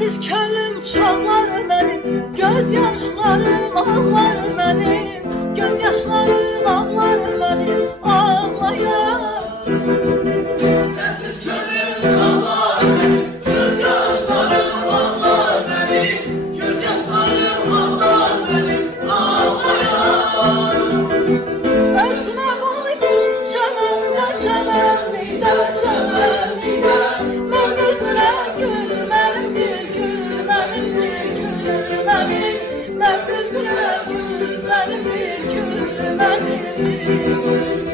Sensiz könlüm çağlar benim, gözyaşlarım ağlar benim, gözyaşlarım ağlar benim, ağlayan. Sensiz könlüm çağlar benim, gözyaşlarım ağlar benim, gözyaşlarım ağlar benim, ağlayan. Ötüme baydır çəməndə, çəmənlikdə, çəmənlikdə. Mən bülbülə gül, mənim bir gül, mənim bir gül, mənim. Mən bülbülə gül, mənim bir gül, mənim bir gül.